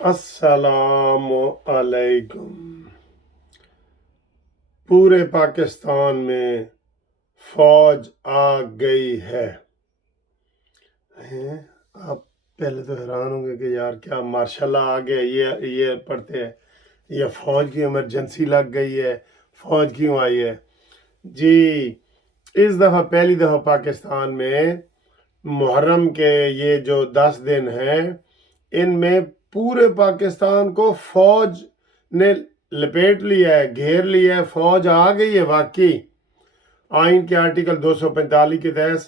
السلام علیکم۔ پورے پاکستان میں فوج آ گئی ہے۔ آپ پہلے تو حیران ہوں گے کہ یار کیا ماشاء اللہ آ گیا، یہ پڑھتے ہیں یا فوج کی ایمرجنسی لگ گئی ہے، فوج کیوں آئی ہے؟ جی، اس دفعہ پہلی دفعہ پاکستان میں محرم کے یہ جو 10 دن ہیں، ان میں پورے پاکستان کو فوج نے لپیٹ لیا ہے، گھیر لیا ہے، فوج آ گئی ہے واقعی۔ آئین کے آرٹیکل 245 کے تحت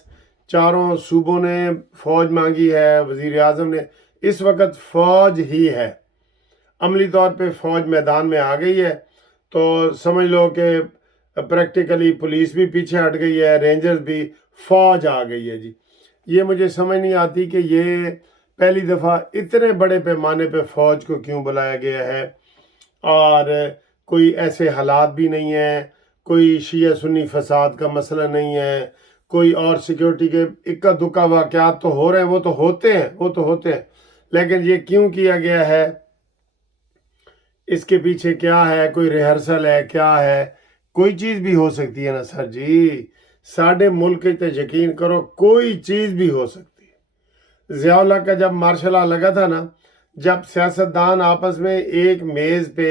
چاروں صوبوں نے فوج مانگی ہے، وزیر اعظم نے، اس وقت فوج ہی ہے، عملی طور پہ فوج میدان میں آ گئی ہے۔ تو سمجھ لو کہ پریکٹیکلی پولیس بھی پیچھے ہٹ گئی ہے، رینجرز بھی، فوج آ گئی ہے جی۔ یہ مجھے سمجھ نہیں آتی کہ یہ پہلی دفعہ اتنے بڑے پیمانے پہ فوج کو کیوں بلایا گیا ہے، اور کوئی ایسے حالات بھی نہیں ہیں، کوئی شیعہ سنی فساد کا مسئلہ نہیں ہے، کوئی اور سیکیورٹی کے اکا دکا واقعات تو ہو رہے ہیں، وہ تو ہوتے ہیں، لیکن یہ کیوں کیا گیا ہے، اس کے پیچھے کیا ہے، کوئی ریہرسل ہے، کیا ہے؟ کوئی چیز بھی ہو سکتی ہے نا سر جی، ساڑھے ملک تے یقین کرو کوئی چیز بھی ہو سکتی ہے۔ ضیاء اللہ کا جب مارشل لا لگا تھا نا، جب سیاستدان آپس میں ایک میز پہ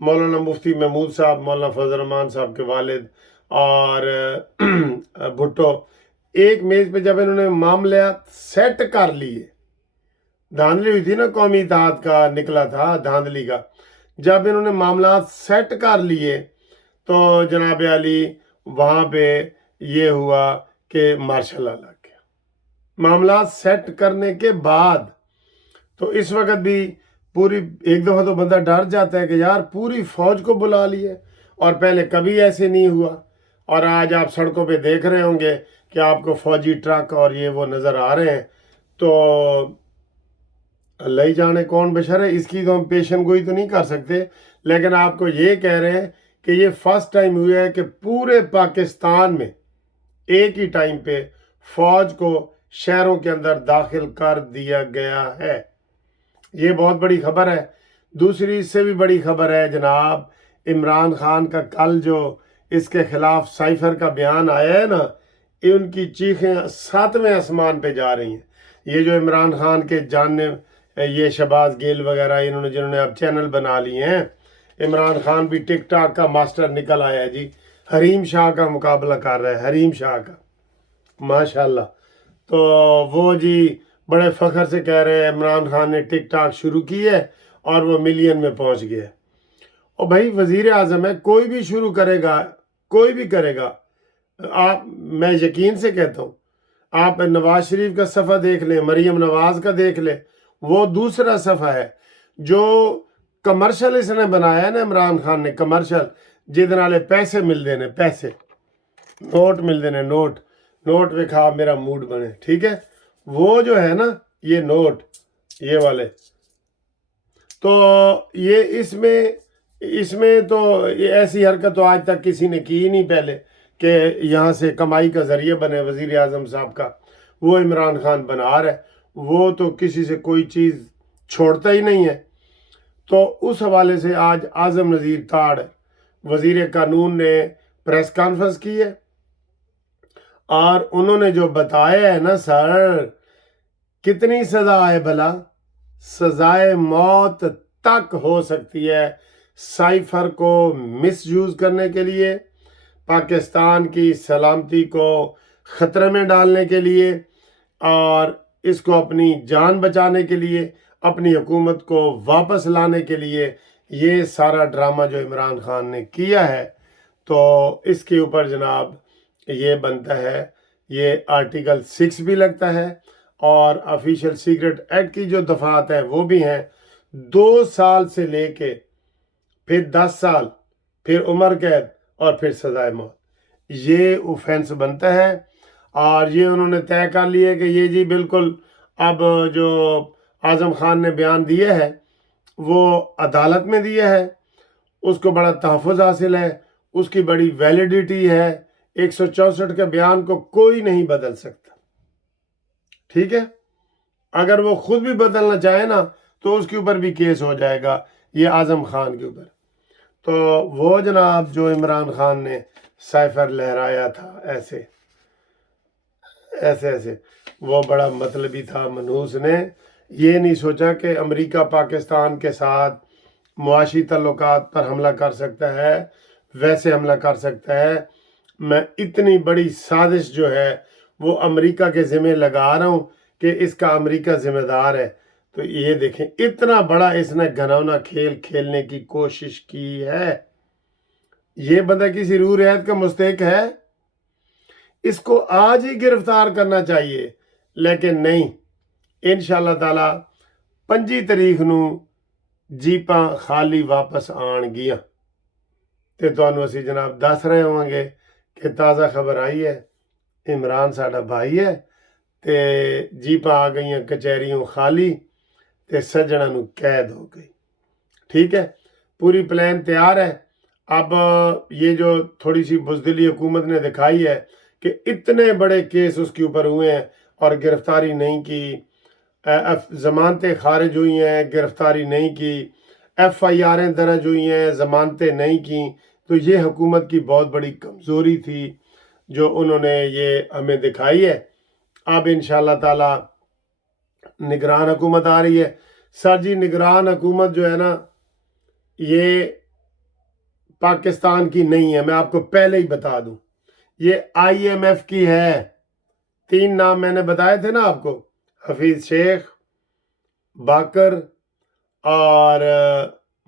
مولانا مفتی محمود صاحب، مولانا فضل الرحمان صاحب کے والد اور بھٹو، ایک میز پہ جب انہوں نے معاملات سیٹ کر لیے، دھاندلی ہوئی تھی نا، قومی اتحاد کا نکلا تھا دھاندلی کا، جب انہوں نے معاملات سیٹ کر لیے تو جناب علی وہاں پہ یہ ہوا کہ مارشل لا لگ گیا معاملات سیٹ کرنے کے بعد۔ تو اس وقت بھی پوری ایک دفعہ تو بندہ ڈر جاتا ہے کہ یار پوری فوج کو بلا لیے، اور پہلے کبھی ایسے نہیں ہوا، اور آج آپ سڑکوں پہ دیکھ رہے ہوں گے کہ آپ کو فوجی ٹرک اور یہ وہ نظر آ رہے ہیں۔ تو اللہ ہی جانے کون بشر ہے، اس کی تو ہم پیشن گوئی تو نہیں کر سکتے، لیکن آپ کو یہ کہہ رہے ہیں کہ یہ فرسٹ ٹائم ہوا ہے کہ پورے پاکستان میں ایک ہی ٹائم پہ فوج کو شہروں کے اندر داخل کر دیا گیا ہے۔ یہ بہت بڑی خبر ہے۔ دوسری اس سے بھی بڑی خبر ہے جناب، عمران خان کا کل جو اس کے خلاف سائفر کا بیان آیا ہے نا، ان کی چیخیں 7ویں آسمان پہ جا رہی ہیں۔ یہ جو عمران خان کے جاننے، یہ شہباز گیل وغیرہ جنہوں نے اب چینل بنا لیے ہیں، عمران خان بھی ٹک ٹاک کا ماسٹر نکل آیا ہے جی، حریم شاہ کا مقابلہ کر رہا ہے، حریم شاہ کا، ماشاءاللہ۔ تو وہ جی بڑے فخر سے کہہ رہے ہیں عمران خان نے ٹک ٹاک شروع کی ہے اور وہ ملین میں پہنچ گیا ہے۔ اور بھائی وزیر اعظم ہے، کوئی بھی شروع کرے گا، کوئی بھی کرے گا، میں یقین سے کہتا ہوں، آپ نواز شریف کا صفحہ دیکھ لیں، مریم نواز کا دیکھ لیں، وہ دوسرا صفحہ ہے جو کمرشل اس نے بنایا ہے نا، عمران خان نے کمرشل، جہد نالے پیسے مل دینے، پیسے، نوٹ مل دینے، نوٹ وکھا میرا موڈ بنے، ٹھیک ہے، وہ جو ہے نا یہ نوٹ، یہ والے، تو یہ اس میں تو یہ ایسی حرکت تو آج تک کسی نے کی ہی نہیں پہلے کہ یہاں سے کمائی کا ذریعہ بنے وزیر اعظم صاحب کا، وہ عمران خان بنا رہا ہے، وہ تو کسی سے کوئی چیز چھوڑتا ہی نہیں ہے۔ تو اس حوالے سے آج اعظم نذیر تاڑ وزیر قانون نے پریس کانفرنس کی ہے، اور انہوں نے جو بتایا ہے نا سر، کتنی سزا ہے بھلا، سزائے موت تک ہو سکتی ہے سائفر کو مس یوز کرنے کے لیے، پاکستان کی سلامتی کو خطرے میں ڈالنے کے لیے، اور اس کو اپنی جان بچانے کے لیے، اپنی حکومت کو واپس لانے کے لیے، یہ سارا ڈرامہ جو عمران خان نے کیا ہے، تو اس کے اوپر جناب یہ بنتا ہے، یہ آرٹیکل 6 بھی لگتا ہے، اور آفیشیل سیکرٹ ایکٹ کی جو دفعات ہیں وہ بھی ہیں، 2 سال سے لے کے پھر 10 سال، پھر عمر قید، اور پھر سزائے موت، یہ اوفینس بنتا ہے۔ اور یہ انہوں نے طے کر لیے کہ یہ جی بالکل اب جو اعظم خان نے بیان دیا ہے وہ عدالت میں دیا ہے، اس کو بڑا تحفظ حاصل ہے، اس کی بڑی ویلیڈیٹی ہے، 164 کے بیان کو کوئی نہیں بدل سکتا، ٹھیک ہے؟ اگر وہ خود بھی بدلنا چاہے نا تو اس کے اوپر بھی کیس ہو جائے گا، یہ اعظم خان کے اوپر۔ تو وہ جناب جو عمران خان نے سائفر لہرایا تھا ایسے ایسے، وہ بڑا مطلبی تھا۔ منحوس نے یہ نہیں سوچا کہ امریکہ پاکستان کے ساتھ معاشی تعلقات پر حملہ کر سکتا ہے، ویسے حملہ کر سکتا ہے۔ میں اتنی بڑی سازش جو ہے وہ امریکہ کے ذمہ لگا رہا ہوں کہ اس کا امریکہ ذمہ دار ہے۔ تو یہ دیکھیں اتنا بڑا اس نے گھنونا کھیل کھیلنے کی کوشش کی ہے۔ یہ بندہ کسی روح رعایت کا مستحق ہے؟ اس کو آج ہی گرفتار کرنا چاہیے، لیکن نہیں۔ انشاءاللہ تعالی 25 تاریخ نو جیپاں خالی واپس آن گیاں تے تانوں اسی جناب دس رہے ہوں گے کہ تازہ خبر آئی ہے، عمران ساڈا بھائی ہے تے جیپاں آ گئیاں کچہریوں خالی تے سجنا نو قید ہو گئی۔ ٹھیک ہے، پوری پلان تیار ہے۔ اب یہ جو تھوڑی سی بزدلی حکومت نے دکھائی ہے کہ اتنے بڑے کیس اس کے اوپر ہوئے ہیں اور گرفتاری نہیں کی، ضمانتیں خارج ہوئی ہیں، گرفتاری نہیں کی، FIRیں درج ہوئی ہیں، ضمانتیں نہیں کی، تو یہ حکومت کی بہت بڑی کمزوری تھی جو انہوں نے یہ ہمیں دکھائی ہے۔ اب انشاءاللہ تعالی نگران حکومت آ رہی ہے۔ سر جی نگران حکومت جو ہے نا یہ پاکستان کی نہیں ہے، میں آپ کو پہلے ہی بتا دوں، یہ IMF کی ہے۔ 3 نام میں نے بتائے تھے نا آپ کو، حفیظ شیخ، باقر اور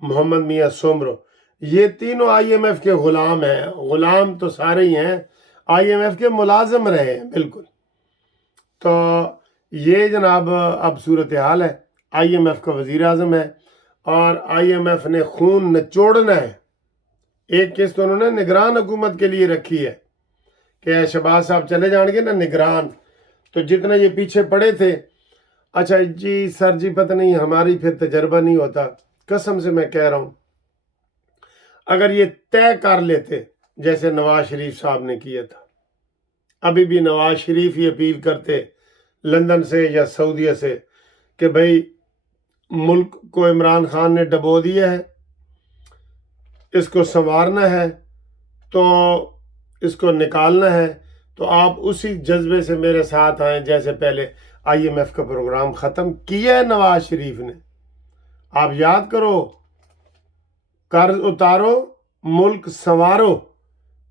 محمد میاں سومرو، یہ تینوں IMF کے غلام ہیں۔ غلام تو سارے ہی ہیں، IMF کے ملازم رہے ہیں بالکل۔ تو یہ جناب اب صورتحال ہے۔ IMF کا وزیر اعظم ہے اور IMF نے خون نچوڑنا ہے۔ ایک قسط انہوں نے نگران حکومت کے لیے رکھی ہے کہ شہباز صاحب چلے جان گے نا نگران، تو جتنا یہ پیچھے پڑے تھے، اچھا جی سر جی پتہ نہیں ہماری پھر تجربہ نہیں ہوتا، قسم سے میں کہہ رہا ہوں، اگر یہ طے کر لیتے جیسے نواز شریف صاحب نے کیا تھا، ابھی بھی نواز شریف ہی اپیل کرتے لندن سے یا سعودیہ سے کہ بھائی ملک کو عمران خان نے ڈبو دیا ہے، اس کو سنوارنا ہے، تو اس کو نکالنا ہے، تو آپ اسی جذبے سے میرے ساتھ آئیں جیسے پہلے IMF کا پروگرام ختم کیا ہے نواز شریف نے۔ آپ یاد کرو، قرض اتارو ملک سنوارو۔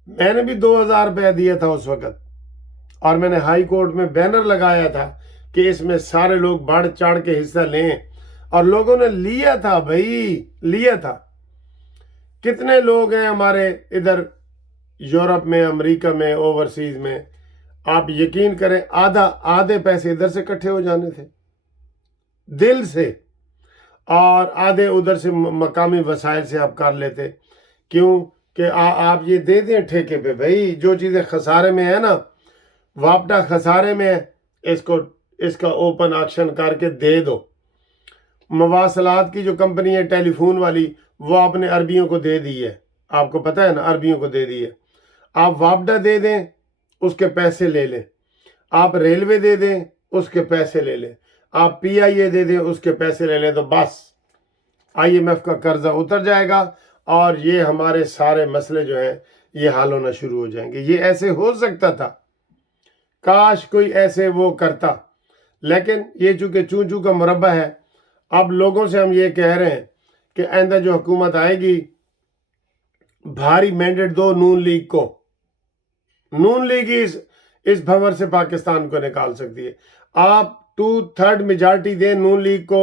میں نے بھی 2000 روپیہ دیا تھا اس وقت، اور میں نے ہائی کورٹ میں بینر لگایا تھا کہ اس میں سارے لوگ بڑھ چڑھ کے حصہ لیں، اور لوگوں نے لیا تھا بھائی، لیا تھا۔ کتنے لوگ ہیں ہمارے ادھر یورپ میں، امریکہ میں، اوورسیز میں، آپ یقین کریں آدھے پیسے ادھر سے اکٹھے ہو جانے تھے دل سے، اور آدھے ادھر سے مقامی وسائل سے آپ کر لیتے۔ کیوں کہ آپ یہ دے دیں ٹھیکے پہ، بھائی جو چیزیں خسارے میں ہے نا، واپڈا خسارے میں ہے، اس کا اوپن آکشن کر کے دے دو۔ مواصلات کی جو کمپنی ہے ٹیلی فون والی، وہ آپ نے عربیوں کو دے دی ہے، آپ کو پتہ ہے نا، عربیوں کو دے دی ہے۔ آپ واپڈا دے دیں، اس کے پیسے لے لیں۔ آپ ریلوے دے دیں، اس کے پیسے لے لیں۔ آپ PIA دے دیں، اس کے پیسے لے لیں، تو بس IMF کا قرضہ اتر جائے گا اور یہ ہمارے سارے مسئلے جو ہیں یہ حل ہونا شروع ہو جائیں گے۔ یہ ایسے ہو سکتا تھا، کاش کوئی ایسے وہ کرتا، لیکن یہ چونکہ چوں چوں کا مربع ہے۔ اب لوگوں سے ہم یہ کہہ رہے ہیں کہ آئندہ جو حکومت آئے گی، بھاری مینڈیٹ دو نون لیگ کو۔ نون لیگ ہی اس بھنور سے پاکستان کو نکال سکتی ہے۔ آپ 2/3 میجارٹی دیں نون لیگ کو،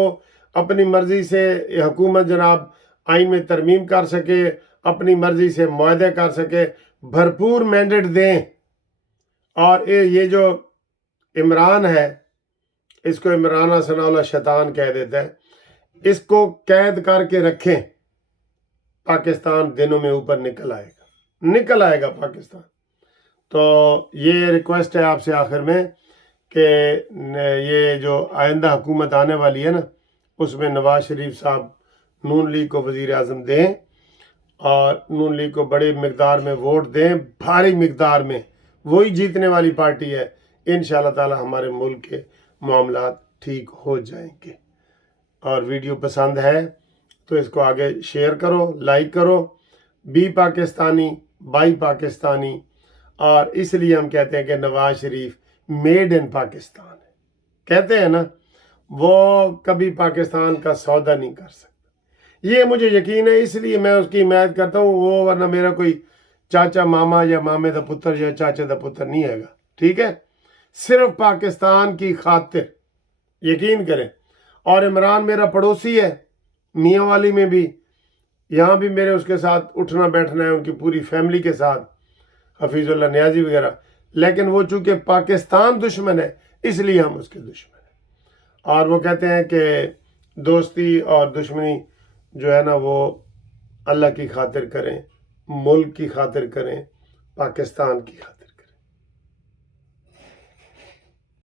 اپنی مرضی سے حکومت جناب آئین میں ترمیم کر سکے، اپنی مرضی سے معاہدے کر سکے، بھرپور مینڈیٹ دیں، اور یہ جو عمران ہے، اس کو عمرانہ ثناء اللہ شیطان کہہ دیتا ہے، اس کو قید کر کے رکھیں، پاکستان دنوں میں اوپر نکل آئے گا پاکستان۔ تو یہ ریکویسٹ ہے آپ سے آخر میں کہ یہ جو آئندہ حکومت آنے والی ہے نا، اس میں نواز شریف صاحب نون لیگ کو وزیر اعظم دیں، اور نون لیگ کو بڑے مقدار میں ووٹ دیں، بھاری مقدار میں، وہی جیتنے والی پارٹی ہے۔ انشاءاللہ تعالی ہمارے ملک کے معاملات ٹھیک ہو جائیں گے۔ اور ویڈیو پسند ہے تو اس کو آگے شیئر کرو، لائک کرو. بی پاکستانی بائی پاکستانی، اور اس لیے ہم کہتے ہیں کہ نواز شریف میڈ ان پاکستان ہے. کہتے ہیں نا وہ کبھی پاکستان کا سودا نہیں کر سکتا. یہ مجھے یقین ہے، اس لیے میں اس کی حمایت کرتا ہوں. وہ ورنہ میرا کوئی چاچا ماما یا مامے دا پتر یا چاچا دا پتر نہیں ہے گا. ٹھیک ہے، صرف پاکستان کی خاطر یقین کریں. اور عمران میرا پڑوسی ہے میاں والی میں بھی، یہاں بھی میرے اس کے ساتھ اٹھنا بیٹھنا ہے، ان کی پوری فیملی کے ساتھ، حفیظ اللہ نیازی وغیرہ. لیکن وہ چونکہ پاکستان دشمن ہے اس لیے ہم اس کے دشمن ہیں. اور وہ کہتے ہیں کہ دوستی اور دشمنی جو ہے نا وہ اللہ کی خاطر کریں، ملک کی خاطر کریں، پاکستان کی خاطر.